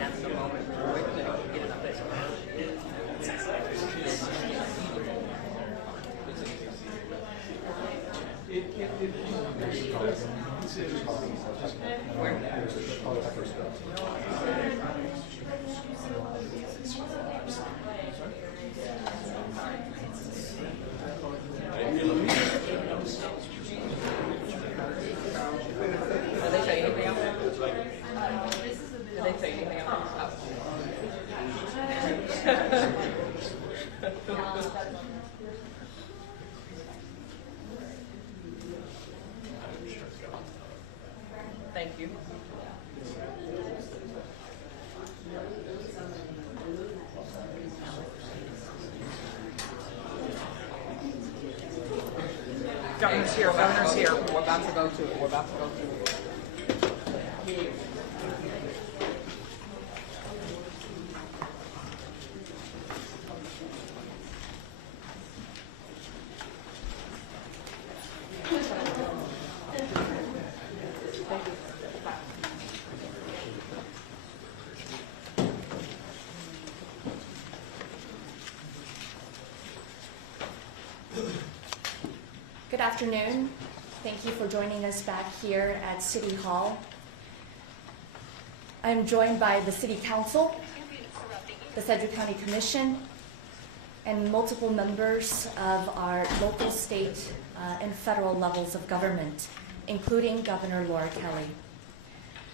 at the moment. We're going to get an update. Did they say anything else? Did they say anything else? Thank you. Governor's here. Governor's here. We're about to go to it. We're about to go to it. Good afternoon. Thank you for joining us back here at City Hall. I'm joined by the City Council, the Sedgwick County Commission, and multiple members of our local, state, and federal levels of government, including Governor Laura Kelly.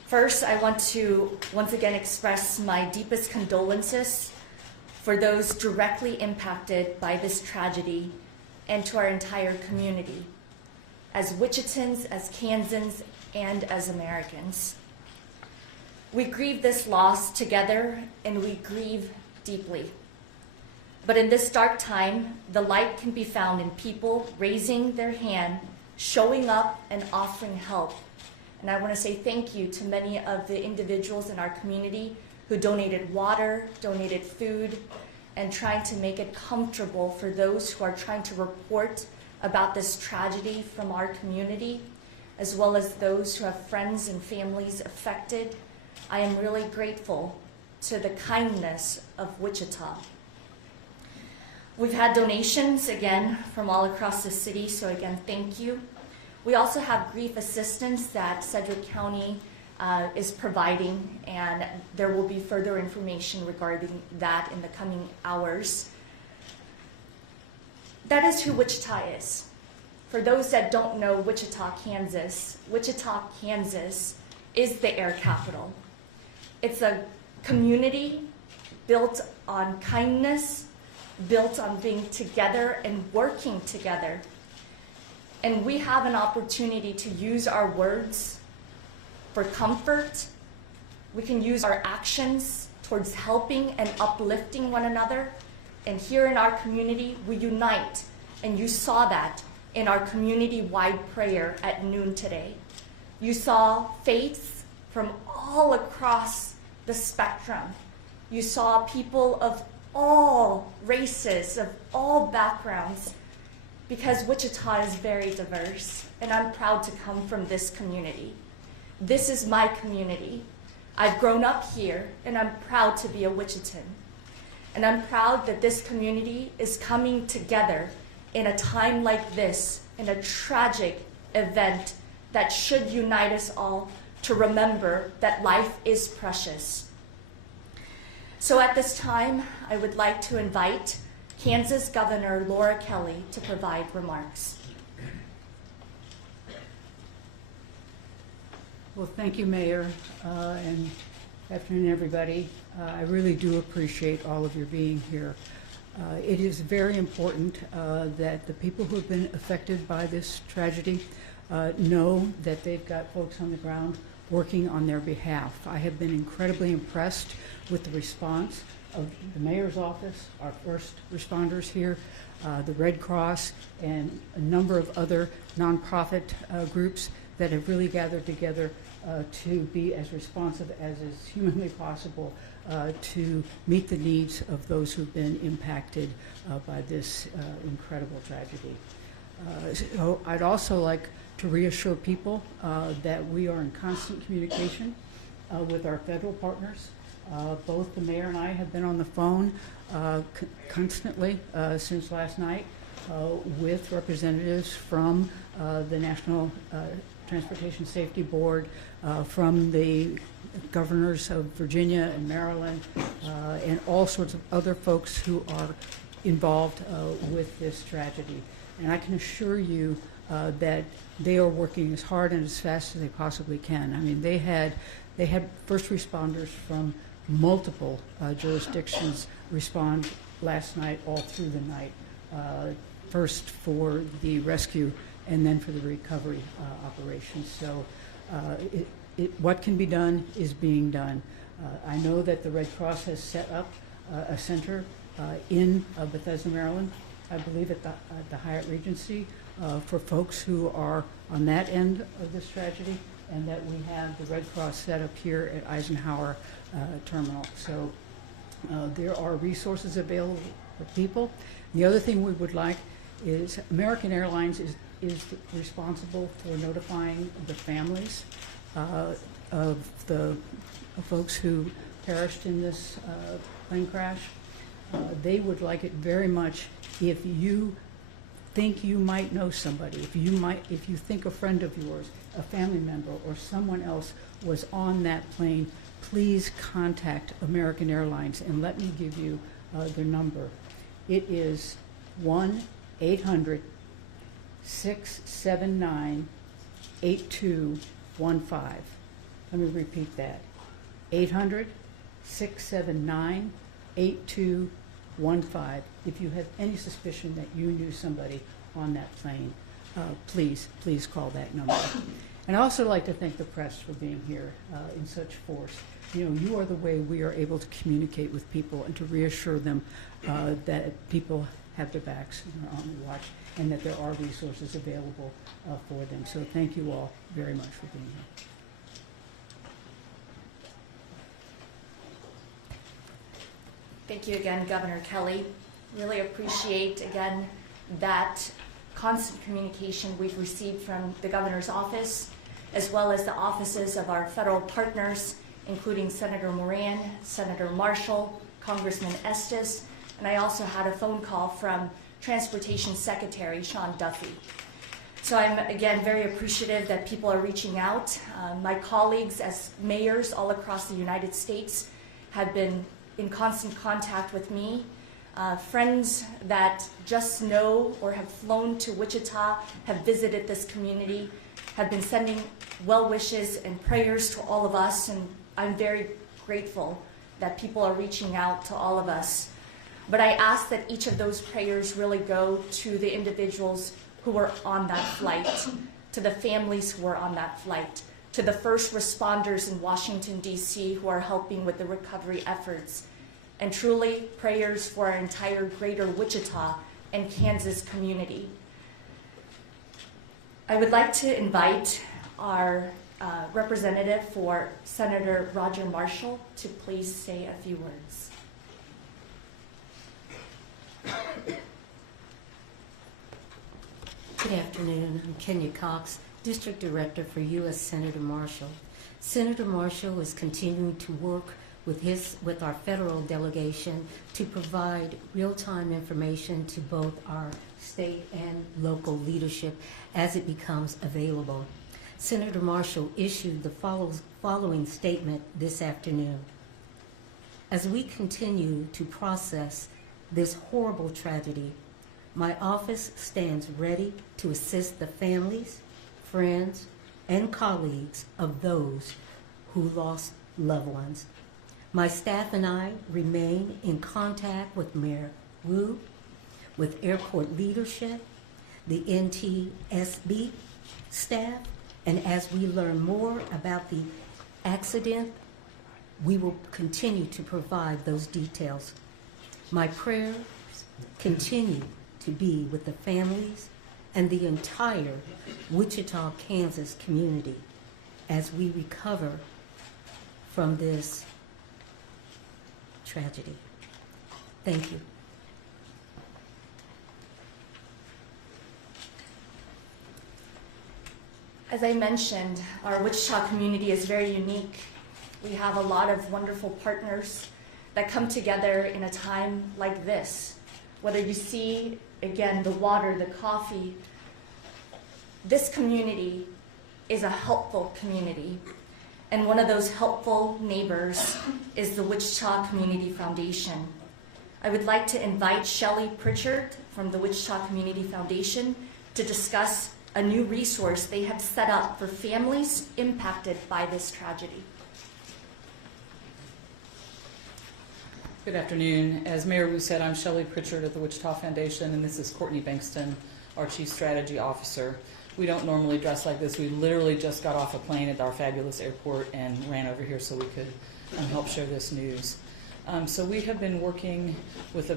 First, I want to once again express my deepest condolences for those directly impacted by this tragedy and to our entire community, as Wichitans, as Kansans, and as Americans. We grieve this loss together, and we grieve deeply. But in this dark time, the light can be found in people raising their hand, showing up, and offering help. And I want to say thank you to many of the individuals in our community who donated water, donated food, and trying to make it comfortable for those who are trying to report about this tragedy from our community, as well as those who have friends and families affected. I am really grateful to the kindness of Wichita. We've had donations, again, from all across the city, so again, thank you. We also have grief assistance that Sedgwick County is providing, and there will be further information regarding that in the coming hours. That is who Wichita is. For those that don't know Wichita, Kansas is the air capital. It's a community built on kindness, built on being together and working together. And we have an opportunity to use our words for comfort. We can use our actions towards helping and uplifting one another. And here in our community, we unite. And you saw that in our community-wide prayer at noon today. You saw faiths from all across the spectrum. You saw people of all races, of all backgrounds, because Wichita is very diverse, and I'm proud to come from this community. This is my community. I've grown up here, and I'm proud to be a Wichitan. And I'm proud that this community is coming together in a time like this, in a tragic event that should unite us all to remember that life is precious. So at this time, I would like to invite Kansas Governor Laura Kelly to provide remarks. Well, thank you, Mayor, and afternoon, everybody. I really do appreciate all of your being here. It is very important that the people who have been affected by this tragedy know that they've got folks on the ground working on their behalf. I have been incredibly impressed with the response of the mayor's office, our first responders here, the Red Cross, and a number of other nonprofit groups that have really gathered together to be as responsive as is humanly possible to meet the needs of those who've been impacted by this incredible tragedy. So I'd also like to reassure people that we are in constant communication with our federal partners Both the mayor and I have been on the phone constantly since last night with representatives from the National Transportation Safety Board, from the governors of Virginia and Maryland, and all sorts of other folks who are involved with this tragedy. And I can assure you that they are working as hard and as fast as they possibly can. I mean, they had first responders from multiple jurisdictions respond last night, all through the night, first for the rescue and then for the recovery operations. So what can be done is being done. I know that the Red Cross has set up a center in Bethesda, Maryland, I believe at the Hyatt Regency, for folks who are on that end of this tragedy, and that we have the Red Cross set up here at Eisenhower Terminal. So there are resources available for people. The other thing we would like is American Airlines is responsible for notifying the families of the folks who perished in this plane crash. They would like it very much if you think you might know somebody, if you think a friend of yours, a family member, or someone else was on that plane, please contact American Airlines, and let me give you their number. It is 1-800-679-8215. Let me repeat that. 800-679-8215. If you have any suspicion that you knew somebody on that plane, please call that number. And I also like to thank the press for being here in such force. You know, you are the way we are able to communicate with people and to reassure them that people have their backs and are on the watch, and that there are resources available for them. So thank you all very much for being here. Thank you again, Governor Kelly. Really appreciate, again, that constant communication we've received from the governor's office, as well as the offices of our federal partners, including Senator Moran, Senator Marshall, Congressman Estes, and I also had a phone call from Transportation Secretary Sean Duffy. So I'm, again, very appreciative that people are reaching out. My colleagues as mayors all across the United States have been in constant contact with me. Friends that just know or have flown to Wichita, have visited this community, have been sending well wishes and prayers to all of us, and I'm very grateful that people are reaching out to all of us. But I ask that each of those prayers really go to the individuals who were on that flight, to the families who were on that flight, to the first responders in Washington, D.C. who are helping with the recovery efforts, and truly prayers for our entire greater Wichita and Kansas community. I would like to invite our representative for Senator Roger Marshall to please say a few words. Good afternoon. I'm Kenya Cox, District Director for U.S. Senator Marshall. Senator Marshall is continuing to work with our federal delegation to provide real-time information to both our state and local leadership as it becomes available. Senator Marshall issued the following statement this afternoon. As we continue to process this horrible tragedy, my office stands ready to assist the families, friends, and colleagues of those who lost loved ones. My staff and I remain in contact with Mayor Wu, with airport leadership, the NTSB staff, and as we learn more about the accident, we will continue to provide those details. My prayers continue to be with the families and the entire Wichita, Kansas community as we recover from this tragedy. Thank you. As I mentioned, our Wichita community is very unique. We have a lot of wonderful partners that come together in a time like this. Whether you see, again, the water, the coffee, this community is a helpful community. And one of those helpful neighbors is the Wichita Community Foundation. I would like to invite Shelley Pritchard from the Wichita Community Foundation to discuss a new resource they have set up for families impacted by this tragedy. Good afternoon. As Mayor Wu said, I'm Shelley Pritchard at the Wichita Foundation, and this is Courtney Bankston, our Chief Strategy Officer. We don't normally dress like this. We literally just got off a plane at our fabulous airport and ran over here so we could help share this news. So we have been working with a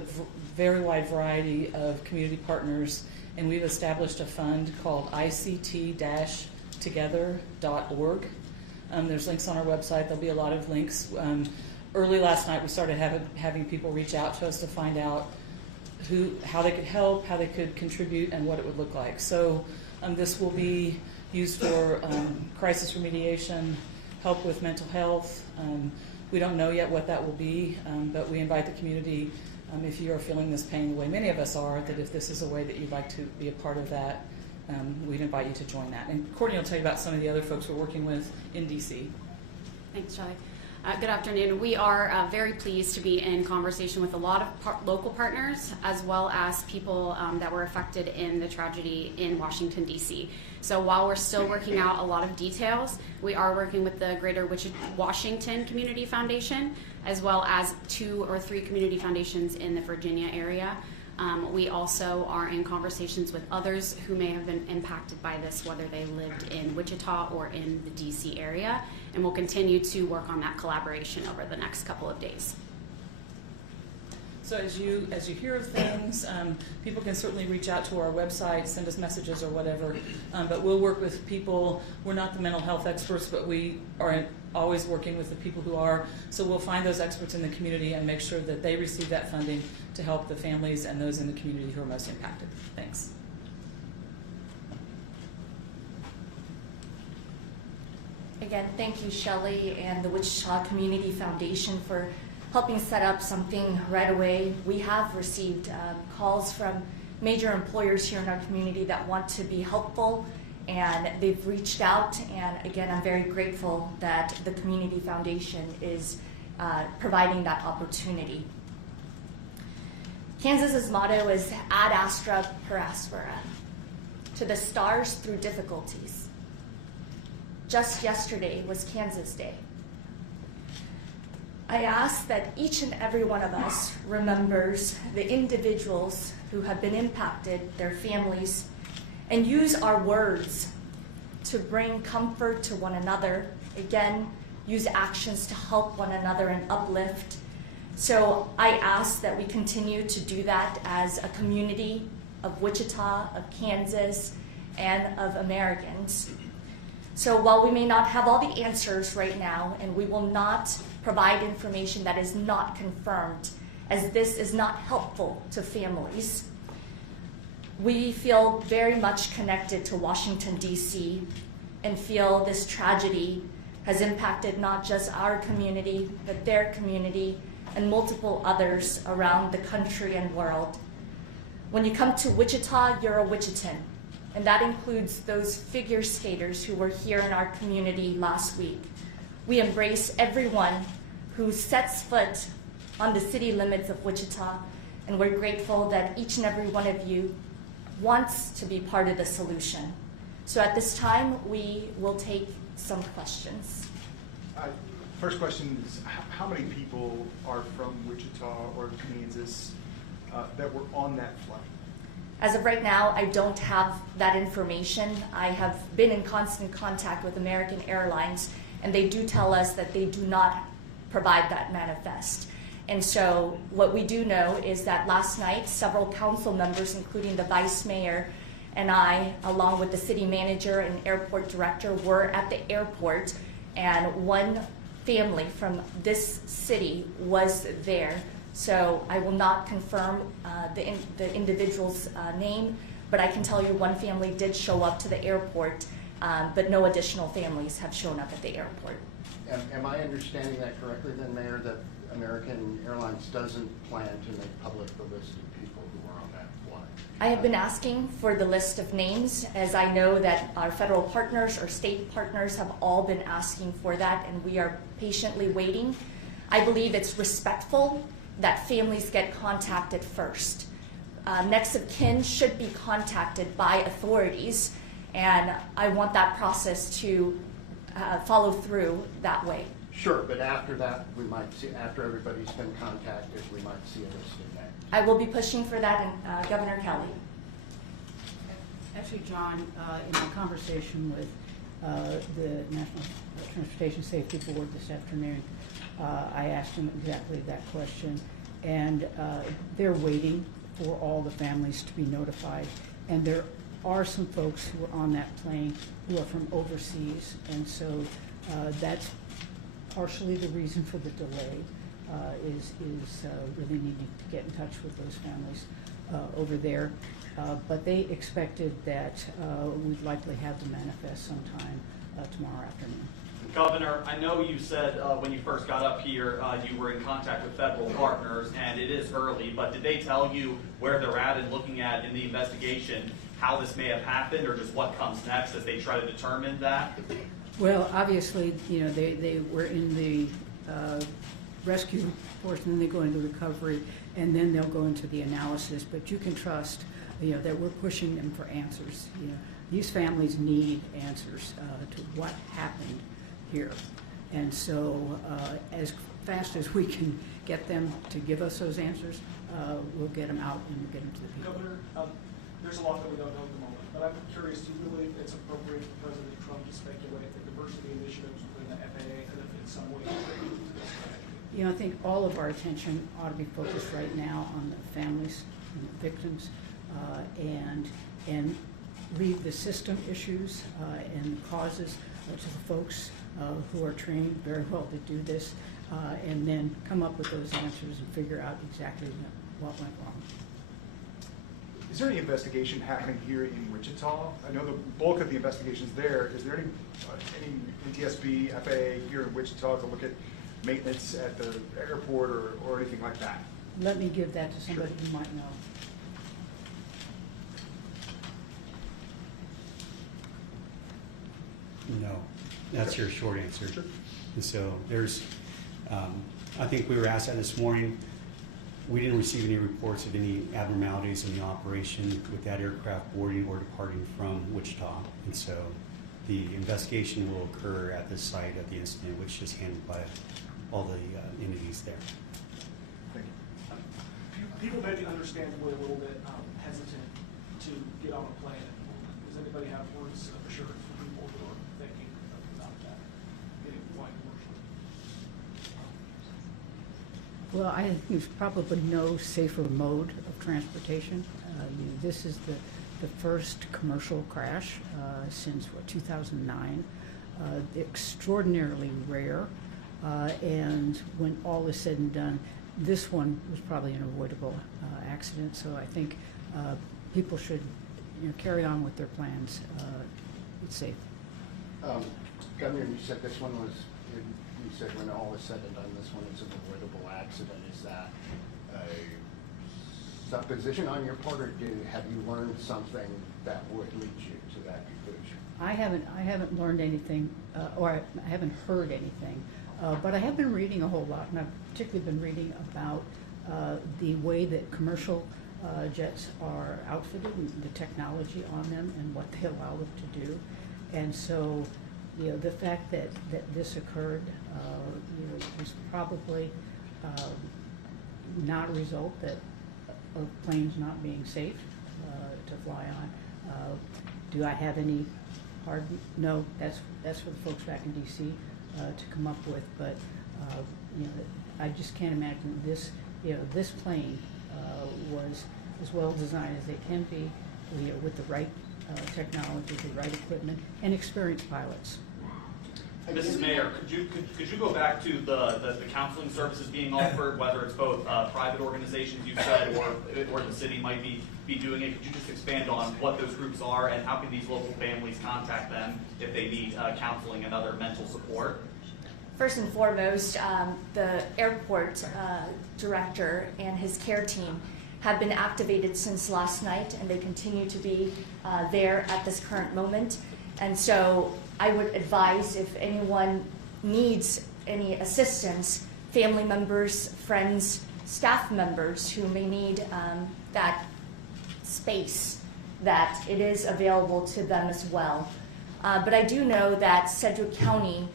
very wide variety of community partners, and we've established a fund called ICT-together.org. There's links on our website. There'll be a lot of links. Early last night, we started having people reach out to us to find out how they could help, how they could contribute, and what it would look like. So this will be used for crisis remediation, help with mental health. We don't know yet what that will be, but we invite the community, if you are feeling this pain the way many of us are, that if this is a way that you'd like to be a part of that, we'd invite you to join that. And Courtney will tell you about some of the other folks we're working with in DC. Thanks, Shelley. Good afternoon. We are very pleased to be in conversation with a lot of local partners, as well as people that were affected in the tragedy in Washington, D.C. So while we're still working out a lot of details, we are working with the Greater Washington Community Foundation, as well as 2 or 3 community foundations in the Virginia area. We also are in conversations with others who may have been impacted by this, whether they lived in Wichita or in the DC area, and we'll continue to work on that collaboration over the next couple of days. So as you hear of things, people can certainly reach out to our website, send us messages or whatever, but we'll work with people. We're not the mental health experts, but we are always working with the people who are. So we'll find those experts in the community and make sure that they receive that funding to help the families and those in the community who are most impacted. Thanks. Again, thank you, Shelley, and the Wichita Community Foundation for helping set up something right away. We have received calls from major employers here in our community that want to be helpful, and they've reached out, and again, I'm very grateful that the Community Foundation is providing that opportunity. Kansas's motto is Ad Astra per Aspera, to the stars through difficulties. Just yesterday was Kansas Day. I ask that each and every one of us remembers the individuals who have been impacted, their families, and use our words to bring comfort to one another. Again, use actions to help one another and uplift. So I ask that we continue to do that as a community of Wichita, of Kansas, and of Americans. So while we may not have all the answers right now, and we will not provide information that is not confirmed, as this is not helpful to families, we feel very much connected to Washington, D.C., and feel this tragedy has impacted not just our community, but their community and multiple others around the country and world. When you come to Wichita, you're a Wichitan. And that includes those figure skaters who were here in our community last week. We embrace everyone who sets foot on the city limits of Wichita, and we're grateful that each and every one of you wants to be part of the solution. So at this time, we will take some questions. First question is, how many people are from Wichita or Kansas that were on that flight? As of right now, I don't have that information. I have been in constant contact with American Airlines, and they do tell us that they do not provide that manifest. And so what we do know is that last night, several council members, including the vice mayor and I, along with the city manager and airport director, were at the airport, and one family from this city was there. So I will not confirm the individual's name, but I can tell you one family did show up to the airport, but no additional families have shown up at the airport. Am I understanding that correctly then, Mayor, that American Airlines doesn't plan to make public the list of people who are on that flight? I have been asking for the list of names, as I know that our federal partners or state partners have all been asking for that, and we are patiently waiting. I believe it's respectful that families get contacted first. Next of kin should be contacted by authorities, and I want that process to follow through that way. Sure, but after that, we might see, after everybody's been contacted, we might see a list of names. I will be pushing for that in Governor Kelly. Actually, John, in a conversation with the National Transportation Safety Board this afternoon, I asked them exactly that question, and they're waiting for all the families to be notified. And there are some folks who are on that plane who are from overseas, and so that's partially the reason for the delay, is really needing to get in touch with those families over there. But they expected that we'd likely have the manifest sometime tomorrow afternoon. Governor, I know you said when you first got up here you were in contact with federal partners, and it is early, but did they tell you where they're at and looking at in the investigation how this may have happened, or just what comes next as they try to determine that? Well, obviously, you know, they were in the rescue portion, then they go into recovery, and then they'll go into the analysis. But you can trust, you know, that we're pushing them for answers. You know, these families need answers to what happened here, and so as fast as we can get them to give us those answers, we'll get them out and we'll get them to the people. Governor, there's a lot that we don't know at the moment, but I'm curious, do you believe it's appropriate for President Trump to speculate that diversity initiatives within the FAA could have in some way contributed to this tragedy? You know, I think all of our attention ought to be focused right now on the families and the victims, and leave the system issues and causes to the folks who are trained very well to do this, and then come up with those answers and figure out exactly what went wrong. Is there any investigation happening here in Wichita? I know the bulk of the investigation's there. Is there any NTSB, FAA here in Wichita to look at maintenance at the airport or anything like that? Let me give that to somebody who might know. No, that's your short answer. Sure. And so there's, I think we were asked that this morning. We didn't receive any reports of any abnormalities in the operation with that aircraft boarding or departing from Wichita. And so the investigation will occur at the site of the incident, which is handled by all the entities there. Thank you. People maybe understandably a little bit hesitant to get on a plane. Does anybody have words of assurance for people who are thinking about that, getting flying commercially? Well, I think there's probably no safer mode of transportation. This is the first commercial crash since, 2009. Extraordinarily rare. And when all is said and done, this one was probably an avoidable accident. So I think people should, you know, carry on with their plans. It's safe. Governor, you said this one was, you said when all is said and done, this one is an avoidable accident. Is that a supposition on your part, or have you learned something that would lead you to that conclusion? I haven't learned anything, or I haven't heard anything, but I have been reading a whole lot, and I've particularly been reading about the way that commercial jets are outfitted and the technology on them and what they allow them to do. And so, you know, the fact that this occurred, you know, was probably not a result of planes not being safe to fly on. Do I have any hard? No, that's for the folks back in D.C. To come up with. But you know, I just can't imagine this. You know, this plane was as well designed as they can be, you know, with the right technology, the right equipment, and experienced pilots. Mrs. Mayor, could you go back to the counseling services being offered, whether it's both private organizations you said or the city might be doing it? Could you just expand on what those groups are and how can these local families contact them if they need counseling and other mental support? First and foremost, the airport director and his care team have been activated since last night, and they continue to be there at this current moment. And so I would advise, if anyone needs any assistance, family members, friends, staff members who may need that space, that it is available to them as well. But I do know that Sedgwick County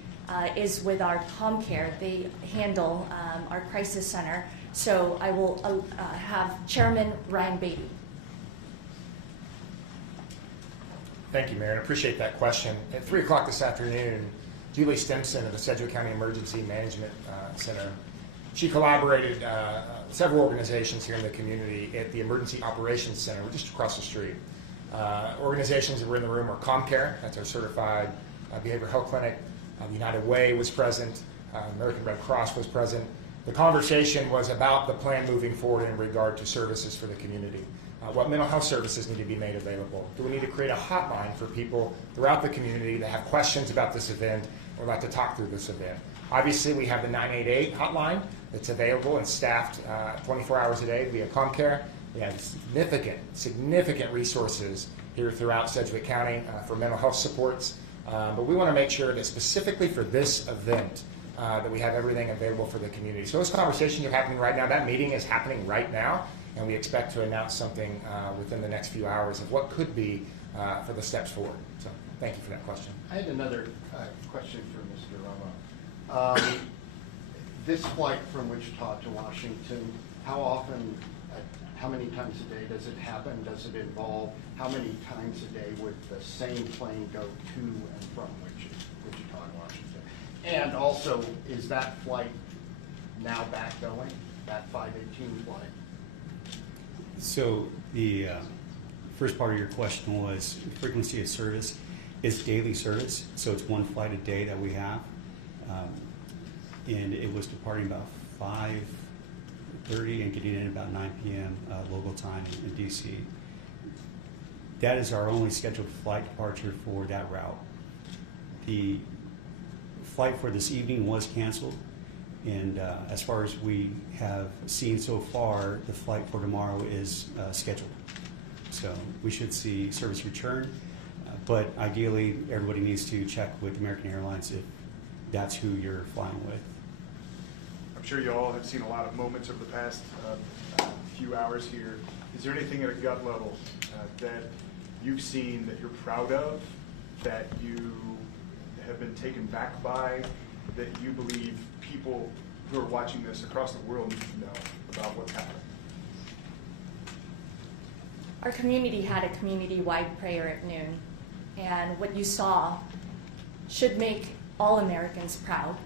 is with our ComCare. They handle our crisis center. So I will have Chairman Ryan Beatty. Thank you, Mayor, and I appreciate that question. At 3 o'clock this afternoon, Julie Stimson of the Sedgwick County Emergency Management Center, she collaborated several organizations here in the community at the Emergency Operations Center, just across the street. Organizations that were in the room were ComCare, that's our certified behavioral health clinic. United Way was present. American Red Cross was present. The conversation was about the plan moving forward in regard to services for the community. What mental health services need to be made available? Do we need to create a hotline for people throughout the community that have questions about this event or like to talk through this event? Obviously, we have the 988 hotline that's available and staffed 24 hours a day via ComCare. We have significant resources here throughout Sedgwick County for mental health supports. But we want to make sure that specifically for this event that we have everything available for the community. So those conversations are happening right now. That meeting is happening right now, and we expect to announce something within the next few hours of what could be for the steps forward. So thank you for that question. I had another question for Mr. Romo. This flight from Wichita to Washington, how often, how many times a day does it happen? Does it involve, how many times a day would the same plane go to and from Wichita and Washington? And also, is that flight now back going, that 518 flight? So the first part of your question was frequency of service. It's daily service, so it's one flight a day that we have. And it was departing about 5:30 and getting in about 9 p.m. Local time in D.C. That is our only scheduled flight departure for that route. The flight for this evening was canceled, and as far as we have seen so far, the flight for tomorrow is scheduled. So we should see service return, but ideally everybody needs to check with American Airlines if that's who you're flying with. I'm sure you all have seen a lot of moments over the past few hours here. Is there anything at a gut level that you've seen that you're proud of, that you have been taken back by, that you believe people who are watching this across the world need to know about what's happening? Our community had a community-wide prayer at noon, and what you saw should make all Americans proud.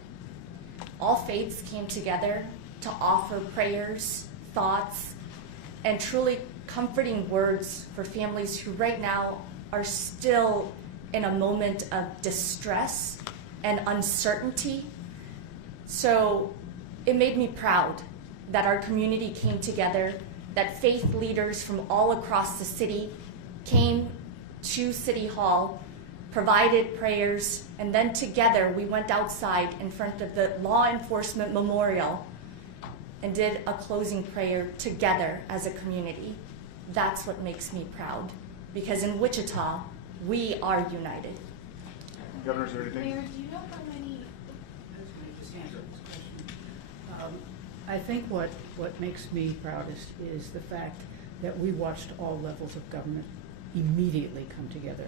All faiths came together to offer prayers, thoughts, and truly comforting words for families who right now are still in a moment of distress and uncertainty. So it made me proud that our community came together, that faith leaders from all across the city came to City Hall, provided prayers, and then together we went outside in front of the law enforcement memorial and did a closing prayer together as a community. That's what makes me proud, because in Wichita, we are united. Governor, is there anything? Mayor, do you know how many? I think what makes me proudest is the fact that we watched all levels of government immediately come together.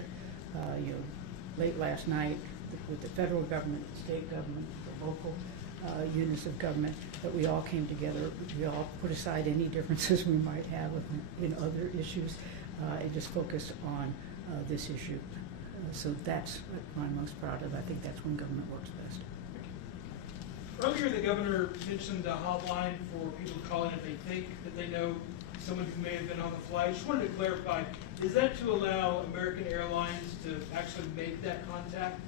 Late last night with the federal government, the state government, the local units of government, that we all came together. We all put aside any differences we might have in other issues and just focused on this issue. So that's what I'm most proud of. I think that's when government works best. Earlier, the governor mentioned a hotline for people to call in if they think that they know someone who may have been on the flight. I just wanted to clarify, is that to allow American Airlines to actually make that contact?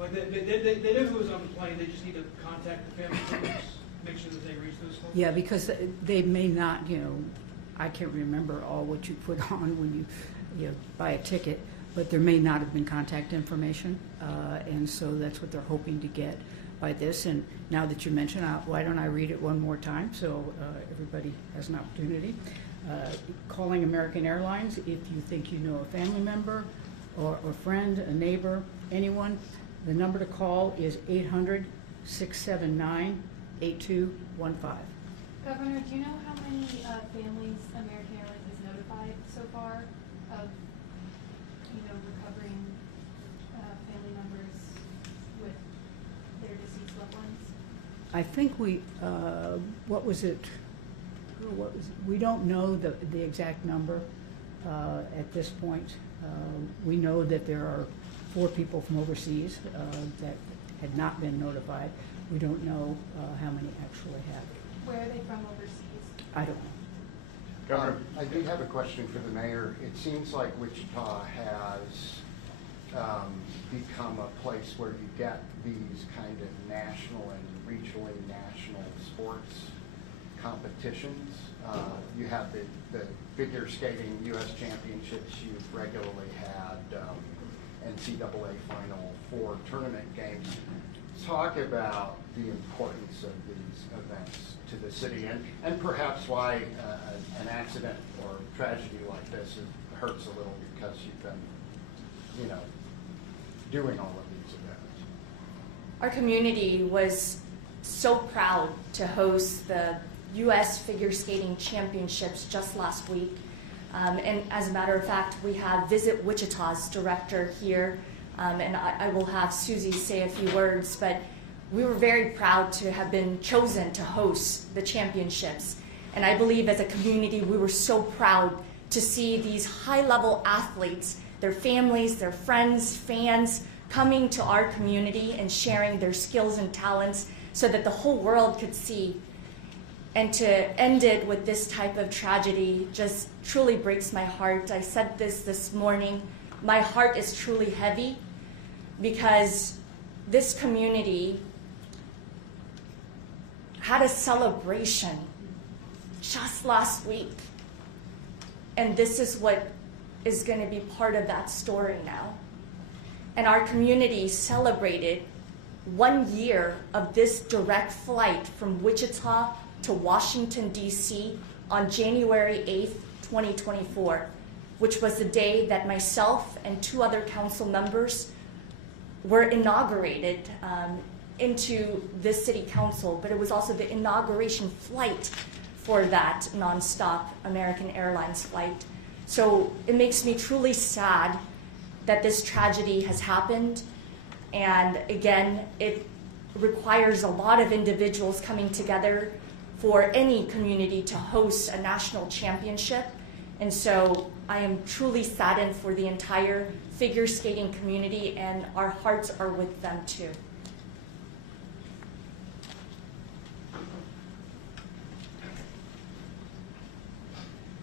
Like they know who was on the plane, they just need to contact the family members, make sure that they reach those folks? Yeah, because they may not, I can't remember all what you put on when you buy a ticket, but there may not have been contact information, and so that's what they're hoping to get by this. And now that you mention, why don't I read it one more time so everybody has an opportunity. Calling American Airlines if you think you know a family member or a friend, a neighbor, anyone. The number to call is 800-679-8215. Governor, do you know how many families American Airlines has notified so far of, recovering family members with their deceased loved ones? I think we don't know the exact number at this point. We know that there are 4 people from overseas that had not been notified. We don't know how many actually have. Where are they from overseas? I don't know. Governor? I do have a question for the mayor. It seems like Wichita has become a place where you get these kind of national and regionally national sports competitions. You have the figure skating U.S. championships. You've regularly had NCAA Final Four tournament games. Talk about the importance of these events to the city, and perhaps why an accident or tragedy like this hurts a little because you've been, doing all of these events. Our community was so proud to host the U.S. Figure Skating Championships just last week. And as a matter of fact, we have Visit Wichita's director here, and I will have Susie say a few words, but we were very proud to have been chosen to host the championships. And I believe as a community, we were so proud to see these high-level athletes, their families, their friends, fans, coming to our community and sharing their skills and talents so that the whole world could see. And to end it with this type of tragedy just truly breaks my heart. I said this morning, my heart is truly heavy because this community had a celebration just last week. And this is what is going to be part of that story now. And our community celebrated 1 year of this direct flight from Wichita to Washington, D.C. on January 8th, 2024, which was the day that myself and 2 other council members were inaugurated into this city council, but it was also the inauguration flight for that nonstop American Airlines flight. So it makes me truly sad that this tragedy has happened. And again, it requires a lot of individuals coming together for any community to host a national championship. And so I am truly saddened for the entire figure skating community, and our hearts are with them too.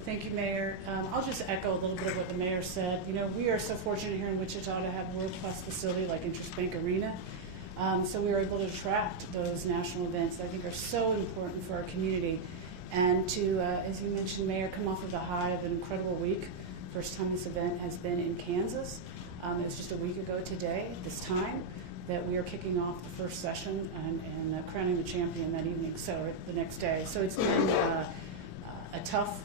Thank you, Mayor. I'll just echo a little bit of what the mayor said. We are so fortunate here in Wichita to have a world-class facility like Interest Bank Arena. So we were able to attract those national events that I think are so important for our community. And to, as you mentioned, Mayor, come off of the high of an incredible week. First time this event has been in Kansas. It was just a week ago today, this time, that we are kicking off the first session and crowning the champion that evening, so the next day. So it's been a tough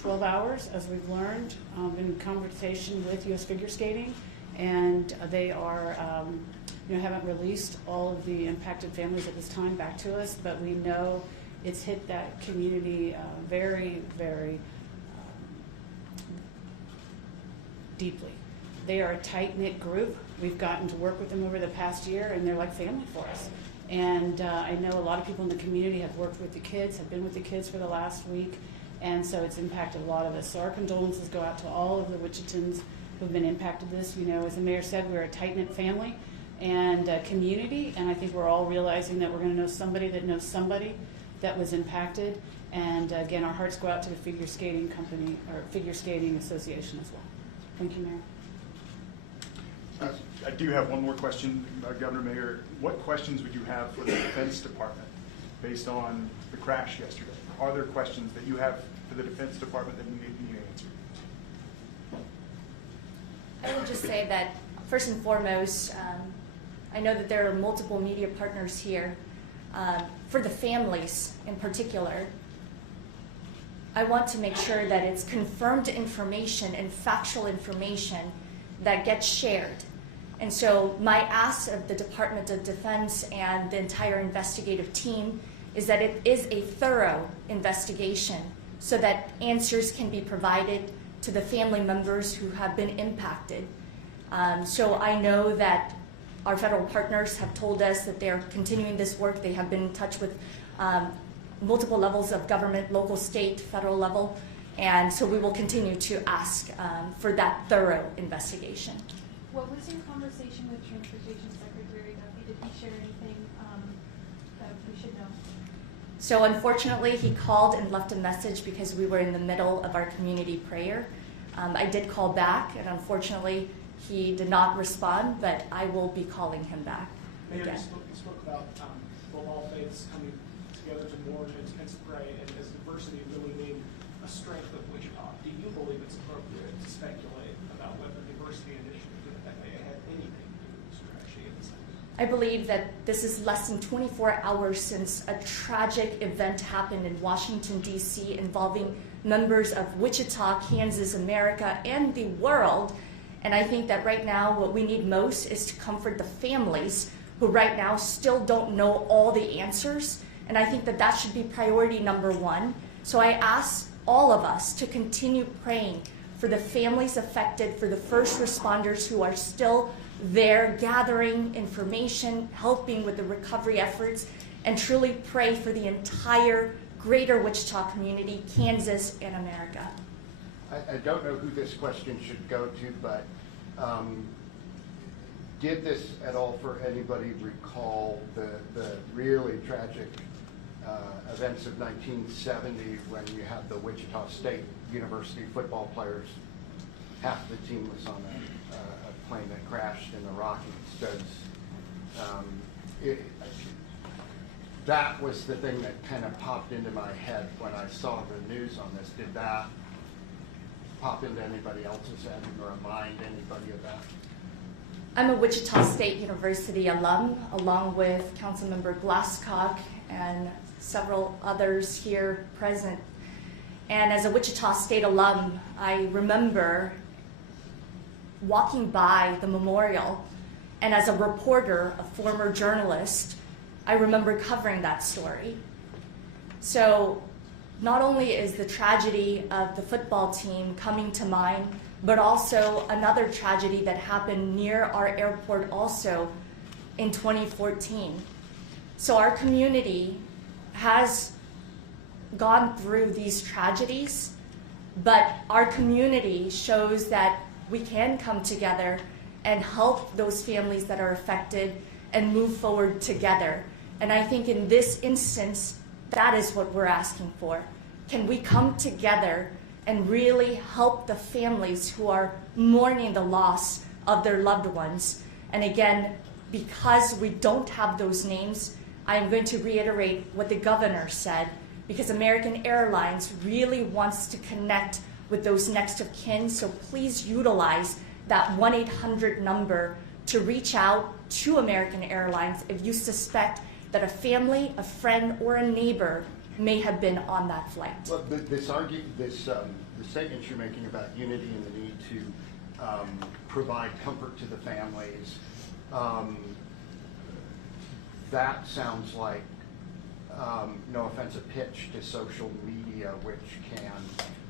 12 hours, as we've learned, in conversation with U.S. Figure Skating, and they are, haven't released all of the impacted families at this time back to us, but we know it's hit that community very, very deeply. They are a tight-knit group. We've gotten to work with them over the past year, and they're like family for us. And I know a lot of people in the community have worked with the kids, have been with the kids for the last week, and so it's impacted a lot of us. So our condolences go out to all of the Wichitans who've been impacted this. As the mayor said, we're a tight-knit family and community, and I think we're all realizing that we're going to know somebody that knows somebody that was impacted. And again, our hearts go out to the Figure Skating Company, or Figure Skating Association as well. Thank you, Mayor. I do have one more question, Governor, Mayor. What questions would you have for the Defense Department based on the crash yesterday? Are there questions that you have for the Defense Department that you need answered? I would just say that first and foremost, I know that there are multiple media partners here. For the families in particular, I want to make sure that it's confirmed information and factual information that gets shared. And so my ask of the Department of Defense and the entire investigative team is that it is a thorough investigation so that answers can be provided to the family members who have been impacted. So I know that our federal partners have told us that they're continuing this work. They have been in touch with multiple levels of government, local, state, federal level, and so we will continue to ask for that thorough investigation. What was your conversation with Transportation Secretary Duffy? Did he share anything that we should know? So unfortunately, he called and left a message because we were in the middle of our community prayer. I did call back, and unfortunately, he did not respond, but I will be calling him back Mayor, again. you spoke about both all faiths coming together to mourn and to pray, and as diversity really being a strength of Wichita. Do you believe it's appropriate to speculate about whether diversity initiatives in the FAA had anything to do with this tragedy in the Senate? I believe that this is less than 24 hours since a tragic event happened in Washington, D.C. involving members of Wichita, Kansas, America, and the world. And I think that right now what we need most is to comfort the families who right now still don't know all the answers. And I think that that should be priority number one. So I ask all of us to continue praying for the families affected, for the first responders who are still there gathering information, helping with the recovery efforts, and truly pray for the entire greater Wichita community, Kansas, and America. I don't know who this question should go to, but did this at all for anybody recall the really tragic events of 1970 when you had the Wichita State University football players? Half the team was on a plane that crashed in the Rockies. That was the thing that kind of popped into my head when I saw the news on this. Did that pop into anybody else's head or remind anybody of that? I'm a Wichita State University alum, along with Councilmember Glasscock and several others here present. And as a Wichita State alum, I remember walking by the memorial, and as a reporter, a former journalist, I remember covering that story. So not only is the tragedy of the football team coming to mind, but also another tragedy that happened near our airport also in 2014. So our community has gone through these tragedies, but our community shows that we can come together and help those families that are affected and move forward together. And I think in this instance, that is what we're asking for. Can we come together and really help the families who are mourning the loss of their loved ones? And again, because we don't have those names, I am going to reiterate what the governor said, because American Airlines really wants to connect with those next of kin. So please utilize that 1-800 number to reach out to American Airlines if you suspect that a family, a friend, or a neighbor may have been on that flight. Well, the statements you're making about unity and the need to provide comfort to the families, that sounds like, no offense, a pitch to social media, which can,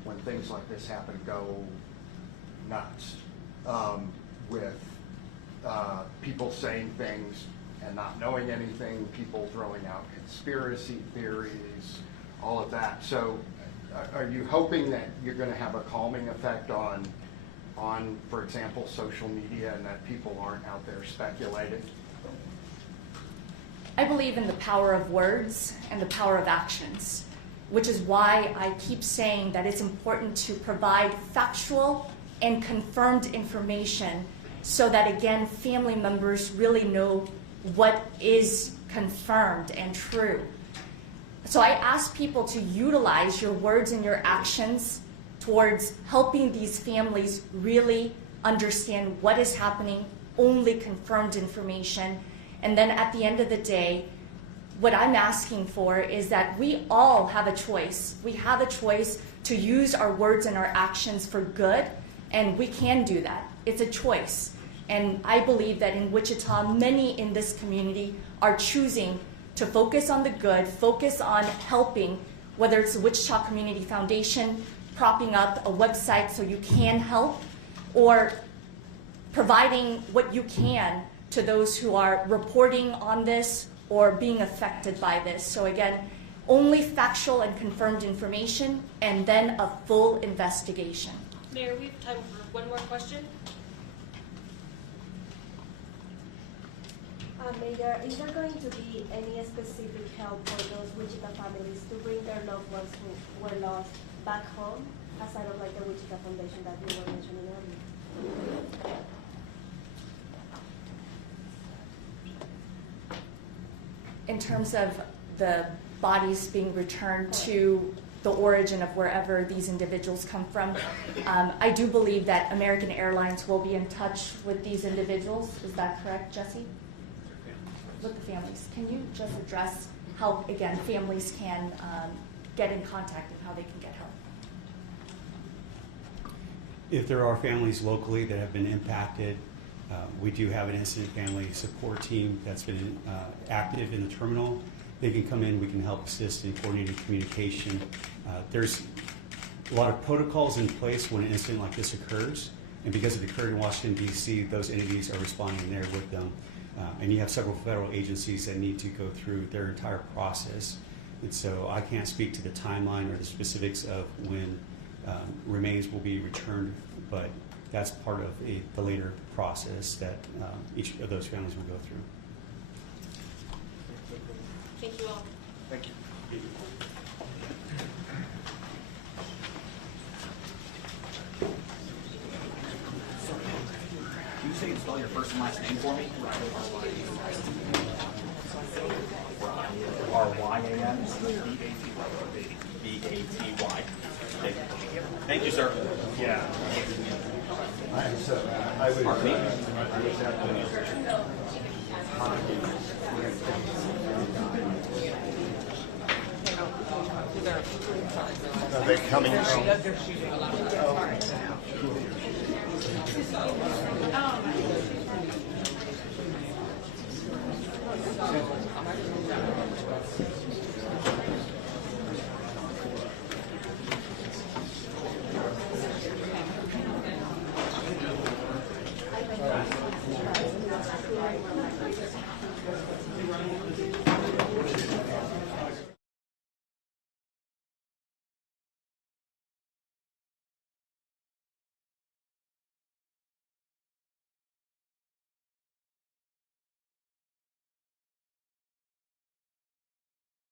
when things like this happen, go nuts with people saying things and not knowing anything, people throwing out conspiracy theories, all of that. So are you hoping that you're going to have a calming effect on, for example, social media, and that people aren't out there speculating? I believe in the power of words and the power of actions, which is why I keep saying that it's important to provide factual and confirmed information so that, again, family members really know what is confirmed and true. So I ask people to utilize your words and your actions towards helping these families really understand what is happening, only confirmed information, and then at the end of the day, what I'm asking for is that we all have a choice. We have a choice to use our words and our actions for good, and we can do that. It's a choice. And I believe that in Wichita, many in this community are choosing to focus on the good, focus on helping, whether it's the Wichita Community Foundation, propping up a website so you can help, or providing what you can to those who are reporting on this or being affected by this. So again, only factual and confirmed information, and then a full investigation. Mayor, we have time for one more question. Mayor, is there going to be any specific help for those Wichita families to bring their loved ones who were lost back home, aside of like the Wichita Foundation that you were mentioning earlier? In terms of the bodies being returned to the origin of wherever these individuals come from, I do believe that American Airlines will be in touch with these individuals. Is that correct, Jesse? With the families. Can you just address how, again, families can get in contact and how they can get help? If there are families locally that have been impacted, we do have an incident family support team that's been active in the terminal. They can come in, we can help assist in coordinating communication. There's a lot of protocols in place when an incident like this occurs, and because it occurred in Washington, D.C., those entities are responding there with them. And you have several federal agencies that need to go through their entire process. And so I can't speak to the timeline or the specifics of when remains will be returned, but that's part of the later process that each of those families will go through. Thank you all. Thank you. Can you say and spell your first and last name for me? R-Y-A-N? B-A-T-Y. Thank you, sir. Yeah. I was Are they coming home? They're shooting. Oh.